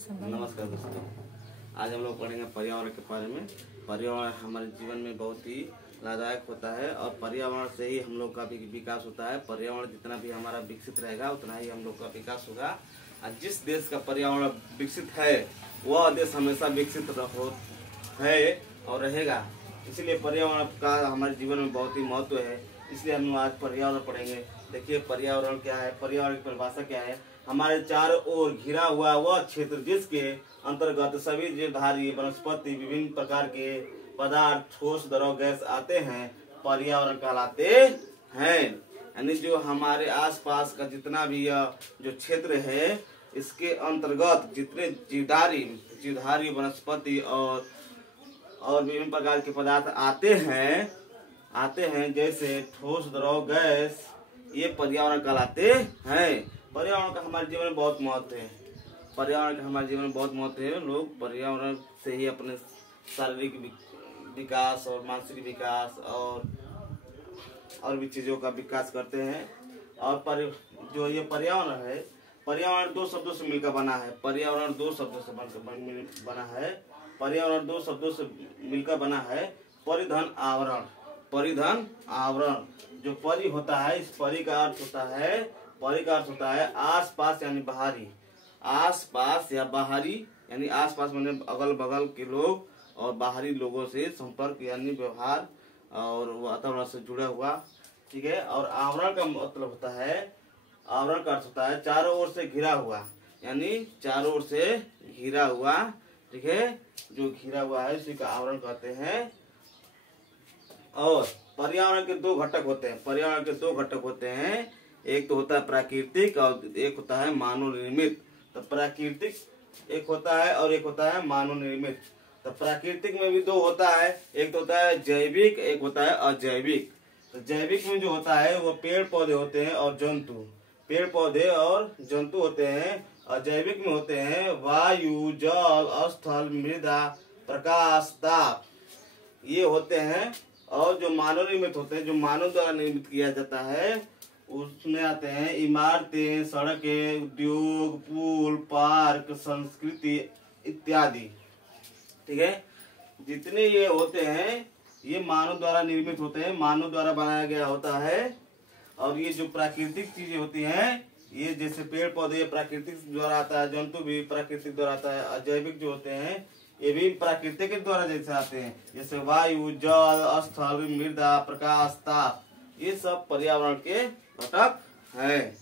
नमस्कार दोस्तों, आज हम लोग पढ़ेंगे पर्यावरण के बारे में। पर्यावरण हमारे जीवन में बहुत ही लाभदायक होता है और पर्यावरण से ही हम लोग का भी विकास होता है। पर्यावरण जितना भी हमारा विकसित रहेगा उतना ही हम लोग का विकास होगा। और जिस देश का पर्यावरण विकसित है वह देश हमेशा विकसित है और रहेगा। इसलिए पर्यावरण का हमारे जीवन में बहुत ही महत्व है। इसलिए हम आज पर्यावरण पढ़ेंगे। देखिए पर्यावरण क्या है, पर्यावरण की परिभाषा क्या है। हमारे चारों ओर घिरा हुआ वह क्षेत्र जिसके अंतर्गत सभी जीवधारी वनस्पति विभिन्न प्रकार के पदार्थ ठोस द्रव गैस आते हैं पर्यावरण कहलाते हैं। यानी जो हमारे आसपास का जितना भी यह जो क्षेत्र है इसके अंतर्गत जितने जीवधारी वनस्पति और विभिन्न प्रकार के पदार्थ आते हैं जैसे ठोस द्रव गैस, ये पर्यावरण कहलाते हैं। पर्यावरण का हमारे जीवन में बहुत महत्व है। पर्यावरण का हमारे जीवन में बहुत महत्व है। लोग पर्यावरण से ही अपने शारीरिक विकास और मानसिक विकास और भी चीजों का विकास करते हैं। और जो ये पर्यावरण है, पर्यावरण दो शब्दों से मिलकर बना है। पर्यावरण दो शब्दों से बना है। पर्यावरण दो शब्दों से मिलकर बना है। परिधन आवरण, परिधन आवरण। जो परि होता है, इस परि का अर्थ होता है आसपास यानी बाहरी। आसपास या बाहरी यानी आसपास माने अगल बगल के लोग और बाहरी लोगों से संपर्क यानी व्यवहार और वातावरण से जुड़ा हुआ। ठीक है। और आवरण का मतलब होता है, आवरण का अर्थ होता है चारों ओर से घिरा हुआ, यानी चारों ओर से घिरा हुआ। ठीक है। जो घिरा हुआ है उसी का आवरण कहते हैं। और पर्यावरण के दो घटक होते हैं। एक तो होता है प्राकृतिक और एक होता है मानव निर्मित। तो प्राकृतिक एक होता है और एक होता है मानव निर्मित। तो प्राकृतिक में भी दो होता है, एक तो होता है जैविक, एक होता है अजैविक। तो जैविक में जो होता है वो पेड़ पौधे होते हैं और जंतु, पेड़ पौधे और जंतु होते हैं। अजैविक में होते हैं वायु, जल, स्थल, मृदा, प्रकाश, ताप, ये होते हैं। और जो मानव निर्मित होते हैं, जो मानव द्वारा निर्मित किया जाता है, उसमें आते हैं इमारतें, सड़कें, उद्योग, पुल, पार्क, संस्कृति इत्यादि। ठीक है। जितने ये होते हैं ये मानव द्वारा निर्मित होते हैं, मानव द्वारा बनाया गया होता है। और ये जो प्राकृतिक चीजें होती हैं, ये जैसे पेड़ पौधे प्राकृतिक द्वारा आता है, जंतु भी प्राकृतिक द्वारा आता है। अजैविक जो होते हैं ये भी प्राकृतिक के द्वारा जैसे आते हैं, जैसे वायु, जल, स्थल, मृदा, प्रकाश, ताप, ये सब पर्यावरण के घटक हैं।